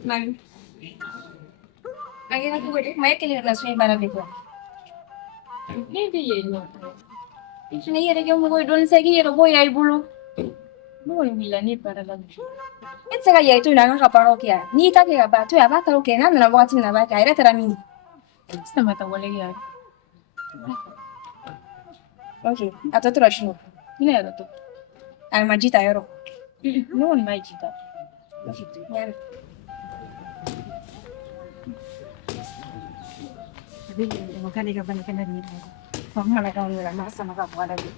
Mami. Lagi aku gede, Maya kalian nasuhin para bego. Hindi yun. Itu nih ada yang mau doon sa gini, ada boy ay bulo. Mo yung milani para lang. Itu sa kaya itu nang kaparokya. Ni ta kaya ba tu ya ba taruke na na wakati na ba kaya tara mini. Sa mata wala yan. Okay, ato tura shino. Hindi yan to. Ay majita yoro. Noon may jita. Yan. Magkali ka ba na kanina? Kung halaga mo lang masa makabuala din.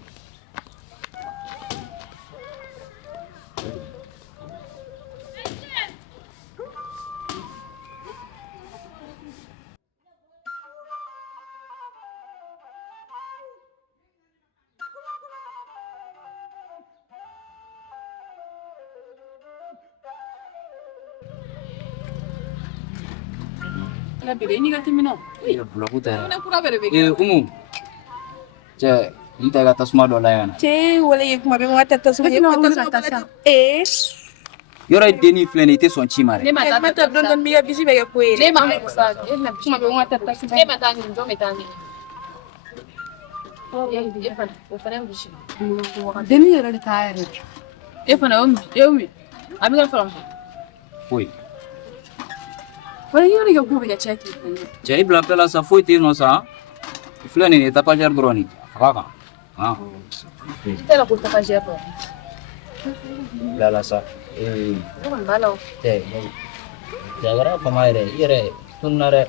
Wala bire ni ka timino. Iya pula putar. Wala pura bere bege. Cek, kita kata semua dola yana. Che wala yek mabe ngata tasu yek tasu bala. Yora deni fleni te son chimare. Ne mata Mata don don biya bisi bege kwere. Ne ma sa. Na kuma be ngata tasu. Ne mata ni ndo metani. Oh ya ya fa. O fa na bishi. Deni yara tayar. E fa na umi. Abi ga fa. Foi. Wala yori ga kubi ga cheki. Cek ibla pela sa foi te no sa. Fleni ne tapajar droni. Kaka. Ah. Tela ko ta fa jepo. Lala sa. Ko balo. Cek. Jagara pamaire. Ire tunnare.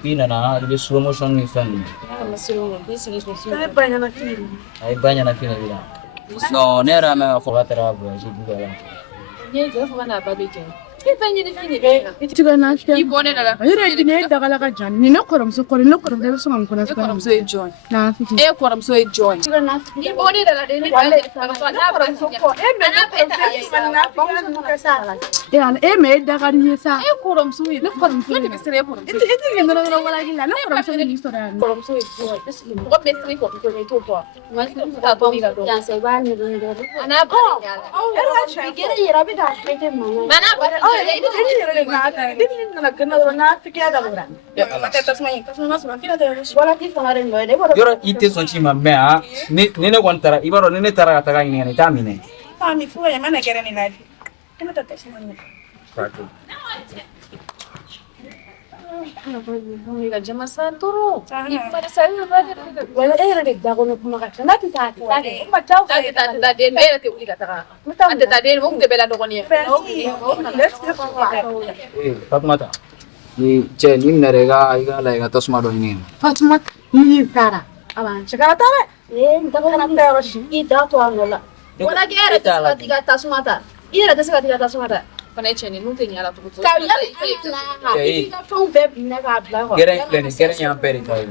Pina na di slow motion ni fan. Masiro bisi ni so. Ay banyak na film. Ai banyak na fina bila. No, nera me fogatera bu, jibu la. Ne ga fa na ba be ke. E fanye ni fini. Itiga na shi. Ibone dala. Ayure dine dagala ka jan. Ni koram so koram no koram debe so ngam kuna E koram so e join. Na fiti. E koram so e join. Itiga na. Ibone dala de ni wale. Na koram so ko. E me na e me daga ni sa. E koram so e. No koram so. Ni be sere koram so. Itiga ngana na wala gila. No koram so ni story. Koram so e join. Ko be sere ko ko ni to ko. Mas ta to mi ga do. Ya se va ni ringo. Ana ba ya. Era cha. Quiere ir a ver a gente mano. Mana ba. Wala ti fare no de wala. Yora ite son chima me a. Nene kontara, ibaro nene tara kata ga ngene tamine. Mami fuwa mana kera ni nadi. Kena tata simanya. Patu. Mi ga jama sa toro. Ipare sa ni ba de. Wala era de da kono kuma ka na ti ta. Ma chao. Ta de ne te uli ga ta. Ante ta de mo te bela do ko ni. Fatmata. Ni che ni nerega iga lega tosma do ngene. Fatuma ni tara. Aban chakara tara. Da kana tara shi da to anola. Wala ke era ta tiga ta sumata. Ira ta sa tiga ta sumata. Pana cheni nu te nyala to ko. Ka ya na. Ti ga to be na ga bla ko. Gere pleni, gere nyam peri tai.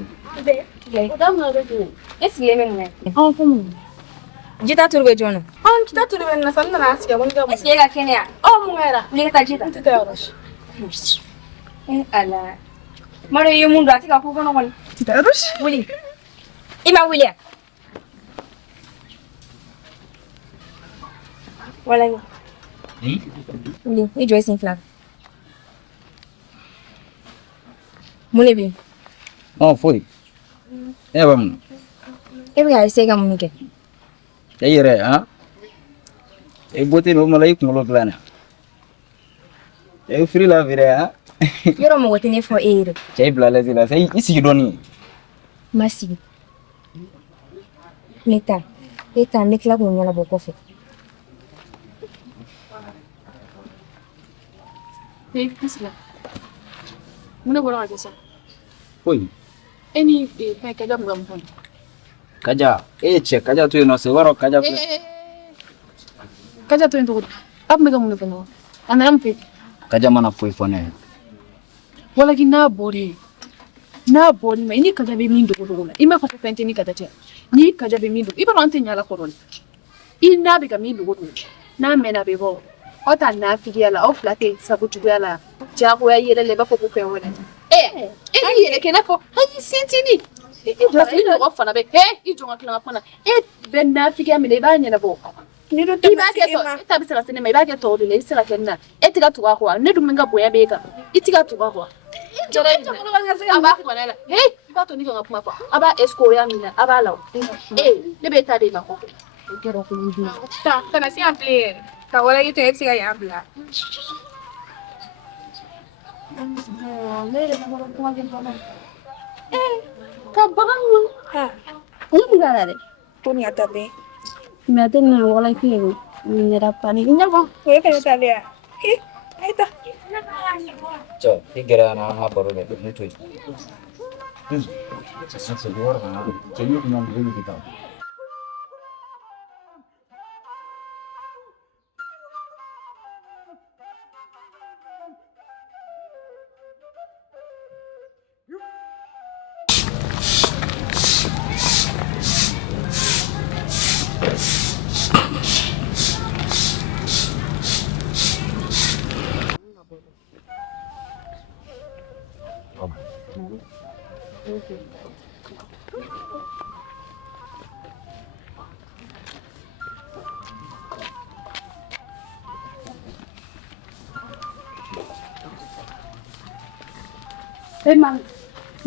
Da ma do ni. Esi lemen ne. Oh como. Jita turbe jono. On kita tu ben na sanna na aska woni ga. Esi ga kenya. Oh mu era. Uli ta jita. Ti ta rosh. Ala. Maro yo mundu atika ko kono kon. Ti ta rosh. Wuli. Ima William. Wala ni. Wuli, i Joyce in flag. Mune bi. Oh, foi. Vamos. Ebi ga sega munike. Ire, ha? E boti no malai kulo plana. E free la vire, ha? Yoro mo wote ne for air. Chai blala zila, sai isi doni. Masi. Leta. Leta nikla ko nyala boko fe. Hey, kisla. Muna bora ga sa. Foi. Any pe ka ga mo mo. Kaja, che, kaja tu no se waro kaja. Kaja to into. Ab me ga mo no. Ana am pe. Kaja mana foi fone. Wala ki na bori. Na bori ma ini kaja be min do ko do. Ima fa fente ni kaja te. ni ka jabe min do iba non tinya la koron ina be ga min do na mena be bo o ta na fi yala o flate sabu tu yala ja ko ya yele le ba fo ko pe wona yele ke na fo hayi sentini ni do fa na be i jonga kila ngapana ben na fi ga mi le ba nyana bo ni do ta ke to ta bi sala sinema iba ke to le sala kenna etiga tu ko ne du menga boya be ka itiga tu ko aba kwanela iba to ni jonga kuma fa aba esco ya mina aba law le be ta de ma ko kero ko ni Ta na si ample. Ta wala ito si kay ambla. ka bagan mo ano bigala de Punya tabi. me aten na wala ki ni rapani nya ba Kaya kayo tali ya. Ay ta. Cho, higera na ha baro ne mutu.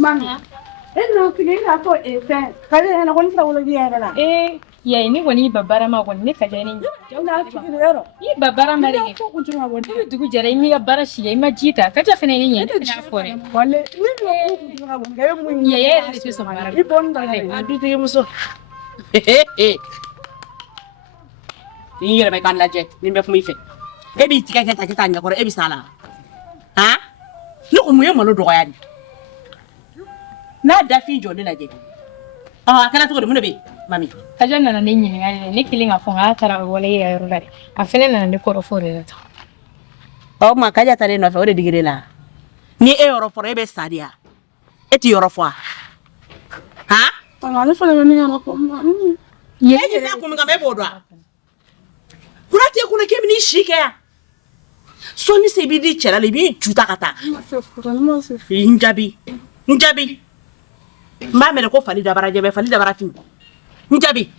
man. No kini na ko fen. Kale na ko ni wala giya na. Yayi ni wani babbara ma wani ka jani. Jawna fiki yaro. Yi babbara ma rege. Ko kuntu woni. Ni dugu jare mi ga bara shi yayi ma jita. Ka ta fene ni yanda na fore. Wale ni ko kuntu woni. Ga mu ni. Yayi da su bara. Ni bon da ne. Adu te muso. Ni yere be kan laje, ni be fumi fe. E bi tika kita nya ko e bi sala. Ha? Ni umuye malo do ya di. Na da fi joni laje. Kana to ko mun be mami. Ka janna na ni ni ni kilinga fonga tara wala ya yaro dare. A fene na ni ko fore da ta. Ma kaja tare no fe o de digire la. Ni e yoro fore be sadia. E ti yoro fo. Ha? Ngani fa le ni na ko. Ye na ko mi ga me bodo. Kurate kuna kemi ni shike ya. So ni se bi di chela le bi juta kata. Njabi. Mba mele ko fali da baraje be fali da barati. Njabi.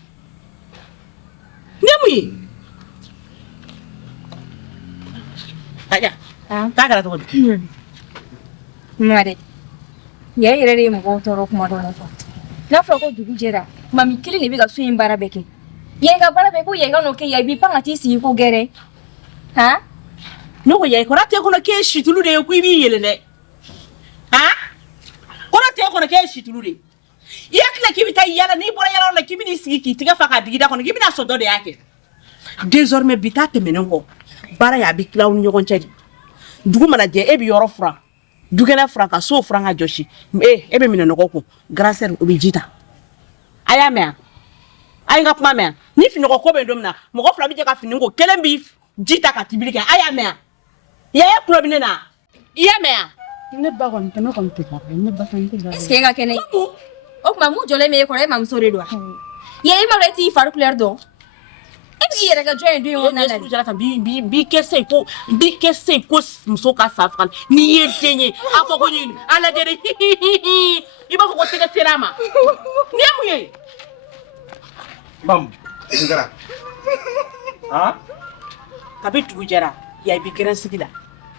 Nemu. Aja. Ta kala to. Mare. Yayi rare mu ko toro kuma don ko. Na fa ko dugu jera. Mami kili ne bi ga su yin bara beke. Yayi ga bara be ko yayi ga no ke yayi bi panga ti si ko gere. Ha? No ko yayi ko rate ko no ke shitulu de ku bi yele ne. Ha? Ko rate ko no ke shitulu de. Yakla ki bita yala ni bora yala na kimi ni siki tiga faka digida ko no kimi na so do de yake. Désormais bita te menengo. Bara ya bi klaw ni nyogon chedi. Dugu mana je e bi yoro fra. Dugena fra ka so fra nga joshi. E be meneno ko grâce obi jita. Aya me. Ay nga kuma me. Ni fi no ko be domna. Mo ko fra bi je ka fi ngo kelen bi jita ka tibilike aya me. Ya kulo bi na. Iya me. Ne ba ko ntano ko nteka. Ne ba ko nteka. Eske ga kene. O kuma mu jole me ko re mam sore do. Yayi ma reti faru clair do. Ebi yere ga join do yon na na. Bi kesse ko muso ka safal. Ni yetenye afo ko ni ala dere. Iba ko tega serama. Ni amuye. Mam, ngara. Ha? Kabitu jara. Ya bi keren sigila.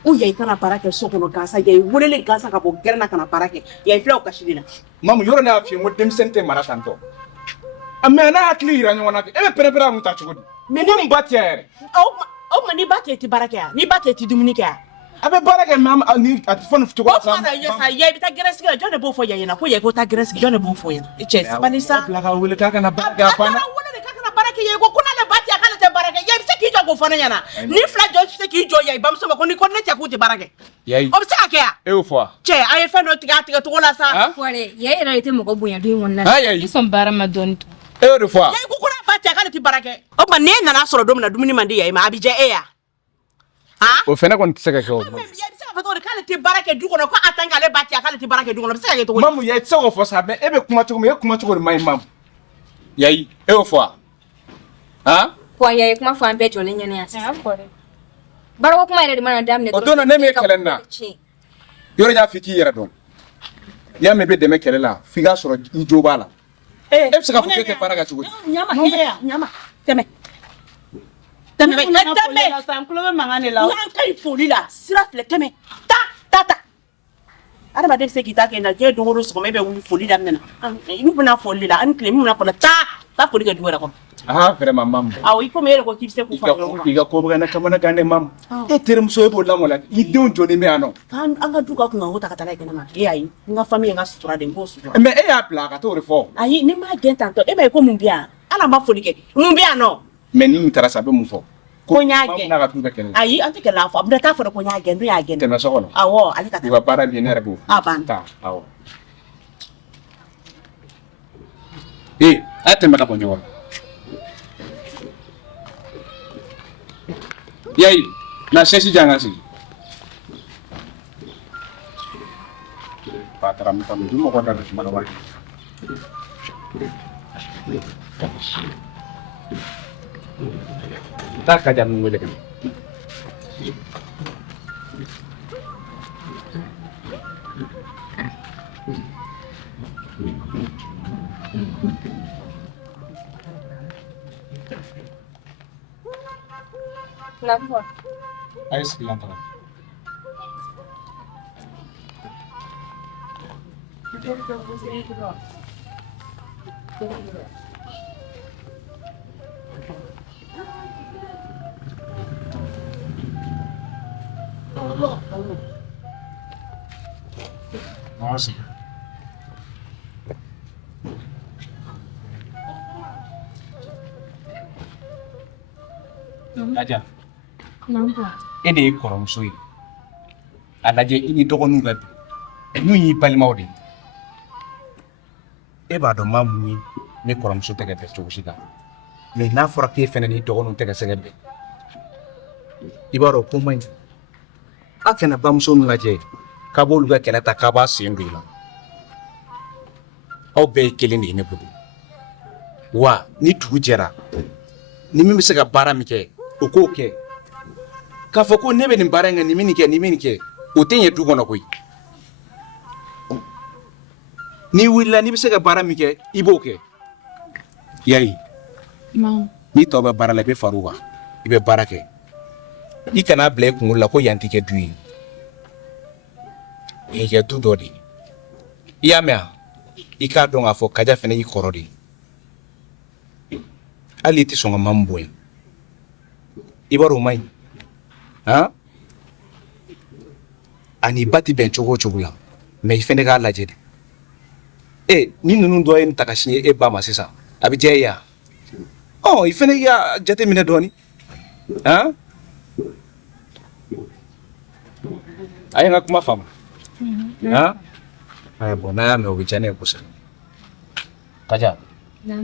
O yayi kana parake sokono gasa yayi wolele gasa ka bo gerna kana parake. Yayi flaw kashidina. Mam yoro na fi mo dem sente maratanto. Amma na akli ira nyona ke. Ebe pere mu ta chugodi. Me ni batiere. O ma ni bate ti barake ya. Ni bate ti dumunike ya. Abe barake mam ni atifon futu ko sam. O ma yesa yayi bi ta geresi ga jone bo fo yayi na ko yayi ko ta geresi jone bo fo yayi. Ches banisa. La ka wele ka kana barake apana. Barake yayi ko kuna le bate akala te barake. Yayi se ki jo ko fana yana. Ni fla jo se ki jo yayi bamso ko ni ko ne ta ku te barake. Yayi. O se ake ya. E o fo. Che ay fa no tiga to la sa. Fore yayi rete mo ko bunya do yon na. Yayi. Ison bara ma don to. E o de fo. Yayi ko kuna bate akala ti barake. O ma ne na soro do na dumuni mandi yayi ma abije e ya. Ha? O fena kon tseka ko. Kale ti barake du kono ko atanga le bati akale ti barake du kono se ka to mamu ya tse go fosa be ebe kuma tugo me kuma tugo mai mam Yayi, e o fo. Ha? Ko yayi kuma fa an be jolin yana ya sa. Baro kuma ina da mana damne. O dona ne me kelen na. Yoro ja fiki yera don. Ya me be de me kelela, figa soro i joba la. E se ka fuke ke para ga chugo. Nyama. Teme. Sam kulo mangane la. Nan kai foli la, sira fle teme. Ta. Ada ba de se kita ke na je dongoro so me be wu foli da mena. Inu buna foli la, an klemi muna foli ta foli ga duwara ko. Ah, vraiment mam. Aw iko me ko kipse ku fa. Iga ko ga na kamana gande mam. E terim so e bo la mola. I don joni me ano. Kan anga duka ku ngota kata like na ma. E ayi, nga famille nga sutura de ngo sutura. Me e ya plaga to refo. Ayi, ni ma gen tanto. E ba ko mumbia. Ala ma foli ke. Mumbia no. Me ni tara sabe mu fo. Ko nyaage. Na ga tu be kelen. Ayi, ante ke la fo. Abda ta fo ko nyaage, ndu ya gen. Teme so kono. Awo, ali kata. Iba para bien era bu. Aban. Ta, awo. Ate me ka ponyo. Yayi, na sesi janga si. Patram tam du mo ko dal ci mana wari. Tak ka jam ngule kan. Kenapa? Ayo sekilan tangan. Makasih. Aja. Kenapa? Ini korong sui. Anaje ini dogonu gabi. Nyi palima odi. Eba do mammi ni korong su tege be chogusida. Me na fora ke fene ni dogonu tege segebe. Ibaro kumai. Akena bamso nlaje. Kabolu ga kelata kaba sindula. Aw be kelini ne budu. Wa ni tugu jera. Ni mi se ka bara mi ke. O ko ke. Ka fɔ ko ne bɛ nin baara in kɛ ni min kɛ o tɛ ɲɛ du kɔnɔ koyi n'i wulila n'i bɛ se ka baara min kɛ i b'o kɛ yayi n'i tɔ bɛ baara la i bɛ far'u kan i bɛ baara kɛ i kana bila i kunkolo la ko yan tɛ kɛ du ye o ye kɛ du dɔ de ye i y'a mɛn i k'a dɔn k'a fɔ kaja fana y'i kɔrɔ de ye hali i tɛ sɔn ka mamu bonya i b'a dɔn o man ɲi. Ani bati ben cogo la mais i fene ka lajɛ de ni ninnu dɔ ye nin ta ka siɲɛ e ba ma sisan a bɛ diya i ya i fene y'a jate minɛ dɔɔni a ye n ka kuma faamu bon n'a y'a mɛn o bɛ diya ne ye kosɛbɛ Kaja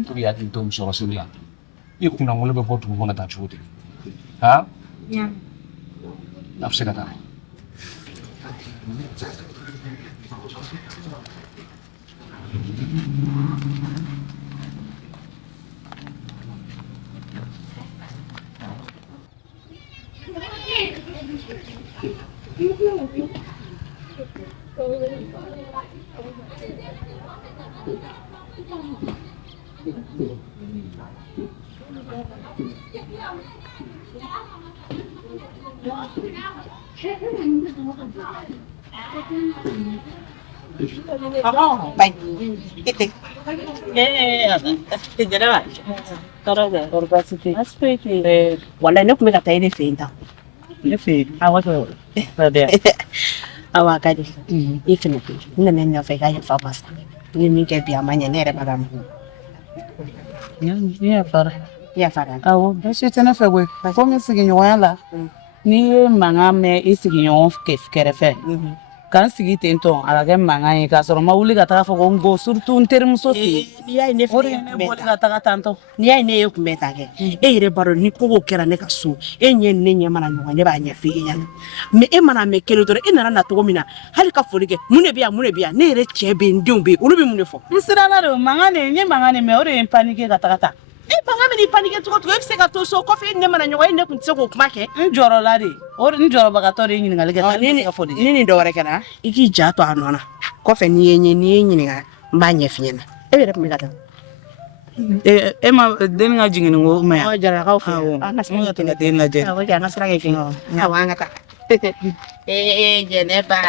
pour i hakili to musɔrɔsiri la i kunnafolo bɛ bɔ dugu kɔnɔ tan cogo di a bɛ se ka taa Baik. Itu. Tidak ada. Taruh deh. Walau nak mereka tahu ini feinta. Ini fein. Awak tu. Ada. Awak kadi. Itu nak. Ini nanya feinta yang famas. Ini mungkin biamanya ni ada bagam. Ya Farah. Ya Farah. Awo, basi tena fegwe. Ko mi sigi ɲɔgɔnya la. Ni ye mankan mɛn i sigiɲɔgɔn kɛrɛfɛ kan sigi ten to ala ke mangan ye ka sɔrɔ ma wuli ka taga fɔ ko n go surtout n terimuso fe N'i y'a ye ne o de filɛ ye e ne kunbɛn bɔli tan. ka taga tantɔ N'i y'a ye ne ye kunbɛn tan kɛ e yɛrɛ b'a dɔn ni kogo kɛra ne ka so e ɲɛ ni ne ɲɛ mana ɲɔgɔn ne b'a ɲɛfɔ e ɲɛna mais e mana mɛn kelen dɔrɔn e nana na cogo min na hali ka foli kɛ mun de bɛ yan mun de bɛ yan ne yɛrɛ cɛ bɛ yen n denw bɛ yen olu bɛ mun de fɔ n siranna de o mangan de n ye mangan de mɛn o de ye n panike ka taga ta e mankan bɛ n'i panike cogo cogo e bɛ se ka to so kɔfɛ e ni ne mana ɲɔgɔn ye ne tun tɛ se k'o kuma kɛ n jɔrɔla de o de n jɔrɔbagatɔ de ye ɲininkali kɛ ka se ka fɔ de ni nin dɔwɛrɛ kɛra i k'i ja to a nɔ na kɔfɛ n'i ye ɲininka n b'a ɲɛf'i ɲɛna e yɛrɛ tun bɛ ka taa e ma den ka jigin ko ma yan jaralakaw fɛ awɔ an ka n sira ka kɛ tɛmɛ den lajɛ awɔ an ka sira kɛ kelen awɔ an ka taa jɛnɛba